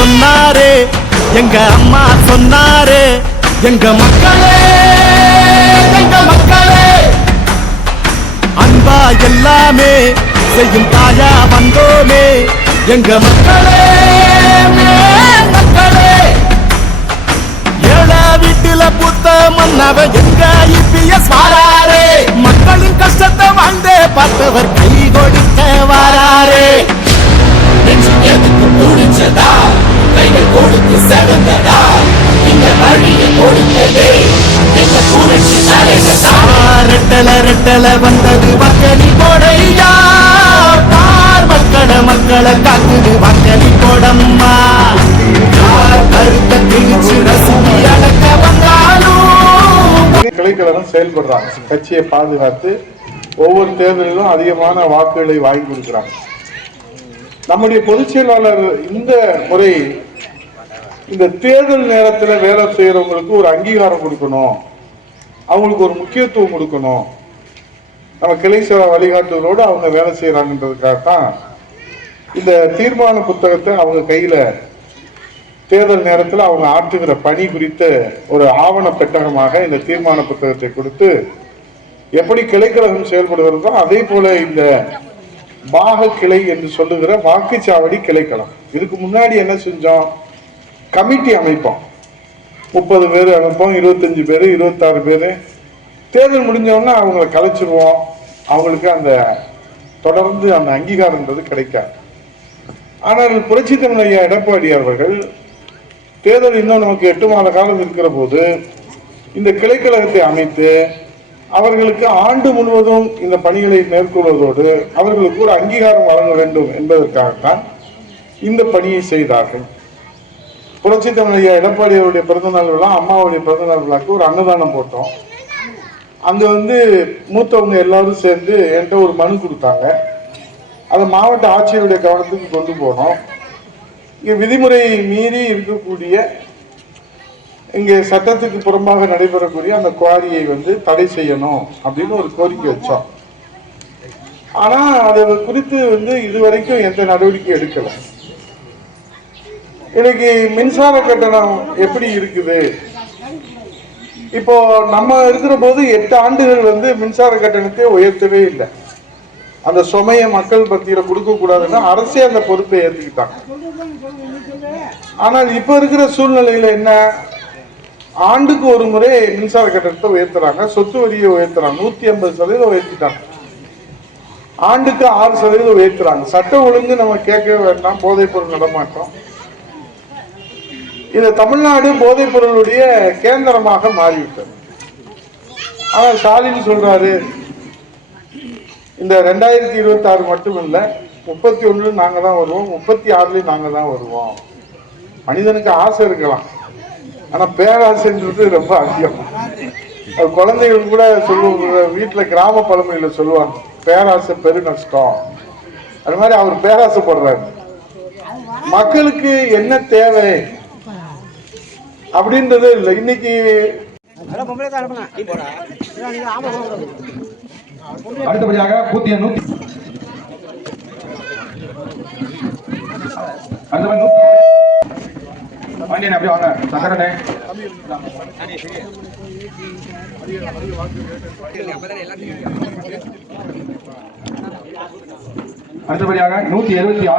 சொன்னாரு எங்க அம்மா சொன்னாரு எங்க மக்களே எங்க மக்களே. அன்பா எல்லாமே செய்யும் தாயா வந்தோமே எங்க மக்களே மக்களே. ஏழா வீட்டுல புத்த மன்னவ எங்க இபிஎஸ் வாராரே மக்களின் கஷ்டத்தை வாழ்ந்தே பார்த்தவர் கை கொடுத்த வாராரே. நெஞ்சு எதுக்கு முடிச்சதா கைகள் கொடுத்து செவந்ததா இந்த வழியை கொடுத்ததே புரட்சி ரெட்டல வந்தது மக்களி கொடையா பார் மக்கள மக்களை காக்குது மக்களி கொடம்மா கருத்த திணிச்சு ரசித்து அடக்க வந்தாலும் கிளைக்கழகம் செயல்படுறாங்க. கட்சியை பாதுகாத்து ஒவ்வொரு தேர்தலிலும் அதிகமான வாக்குகளை வாங்கி கொடுக்குறாங்க. நம்முடைய பொதுச் செயலாளர் இந்த முறை இந்த தேர்தல் நேரத்தில் வேலை செய்கிறவங்களுக்கு ஒரு அங்கீகாரம் கொடுக்கணும். அவங்களுக்கு ஒரு முக்கியத்துவம் கொடுக்கணும். நம்ம கிளை சேவை வழிகாட்டுதலோடு அவங்க வேலை செய்யறாங்கன்றதுக்காகத்தான் இந்த தீர்மான புத்தகத்தை அவங்க கையில் தேர்தல் நேரத்தில் அவங்க ஆற்றுகிற பணி குறித்த ஒரு ஆவண பெட்டகமாக இந்த தீர்மான புத்தகத்தை கொடுத்து எப்படி கிளைக்கழகம் செயல்படுகிறதோ அதே போல இந்த பாக கிளை என்று சொல்லுகிற வாக்குச்சாவடி கிளைக்கழகம். இதுக்கு முன்னாடி என்ன செஞ்சோம்? கமிட்டி அமைப்போம். முப்பது பேர் அமைப்போம் இருபத்தஞ்சி பேர் இருபத்தாறு பேர். தேர்தல் முடிஞ்சவொடனே அவங்கள கலைச்சிருவோம். அவங்களுக்கு அந்த தொடர்ந்து அந்த அங்கீகாரம்ன்றது கிடைக்காது. ஆனால் புரட்சி தமிழ் ஐயா எடப்பாடி அவர்கள் தேர்தல் இன்னும் நமக்கு எட்டு மாத காலம் இருக்கிற போது இந்த கிளைக்கழகத்தை அமைத்து அவர்களுக்கு ஆண்டு முழுவதும் இந்த பணிகளை மேற்கொள்வதோடு அவர்களுக்கு ஒரு அங்கீகாரம் வழங்க வேண்டும் என்பதற்காகத்தான் இந்த பணியை செய்தார்கள். புரட்சி தமிழ் ஐயா எடப்பாடி அவருடைய பிறந்தநாள் விழா அம்மாவுடைய பிறந்தநாள் விழாக்கு ஒரு அன்னதானம் போட்டோம். அங்கே வந்து மூத்தவங்க எல்லாரும் சேர்ந்து என்கிட்ட ஒரு மனு கொடுத்தாங்க. அதை மாவட்ட ஆட்சியருடைய கவனத்துக்கு கொண்டு போனோம். இங்கே விதிமுறை மீறி இருக்கக்கூடிய இங்கே சட்டத்துக்கு புறம்பாக நடைபெறக்கூடிய அந்த குவாரியை வந்து தடை செய்யணும் அப்படின்னு ஒரு கோரிக்கை வச்சோம். ஆனால் அதை குறித்து வந்து இதுவரைக்கும் எந்த நடவடிக்கையும் எடுக்கலை. இன்னைக்கு மின்சார கட்டணம் எப்படி இருக்குது? இப்போ நம்ம இருக்கிற போது எட்டு ஆண்டுகள் வந்து மின்சார கட்டணத்தை உயர்த்தவே இல்லை. அந்த சுமையை மக்கள் மத்தியில் கொடுக்க கூடாதுன்னு அரசே அந்த பொறுப்பை ஏற்றுக்கிட்டாங்க ஆனால் இப்போ இருக்கிற சூழ்நிலையில என்ன? ஆண்டுக்கு ஒரு முறை மின்சார கட்டணத்தை உயர்த்துறாங்க. சொத்து வரியை உயர்த்துறாங்க. நூத்தி ஐம்பது சதவீதம் உயர்த்திட்டாங்க. ஆண்டுக்கு ஆறு சதவீதம் உயர்த்துறாங்க. சட்ட ஒழுங்கு நம்ம கேட்கவே வேண்டாம். போதைப்பொருள் நடமாட்டோம். இது தமிழ்நாடு போதைப் பொருளுடைய கேந்திரமாக மாறிவிட்டது. ஆனால் ஸ்டாலின் சொல்றாரு இந்த ரெண்டாயிரத்தி இருபத்தி ஆறு மட்டும் இல்லை முப்பத்தி ஒண்ணுல நாங்கள் தான் வருவோம் முப்பத்தி ஆறுலயும் நாங்கள் தான் வருவோம். மனிதனுக்கு ஆசை இருக்கலாம். ஆனால் பேராசைன்றது ரொம்ப அதிகம். அது குழந்தைகள் கூட சொல்லுவாங்க வீட்டில் கிராம பழமொழியில சொல்லுவாங்க பேராசை பெரு நஷ்டம். அது மாதிரி அவர் பேராசைப்படுறாரு. மக்களுக்கு என்ன தேவை? அப்படின்றது இல்லை. இன்னைக்கு அடுத்தபடியாக பூத்திய நூத்தி பாண்டியன் அப்படியே வாங்க. சக்கரனே அடுத்தபடியாக நூத்தி எழுபத்தி ஆறு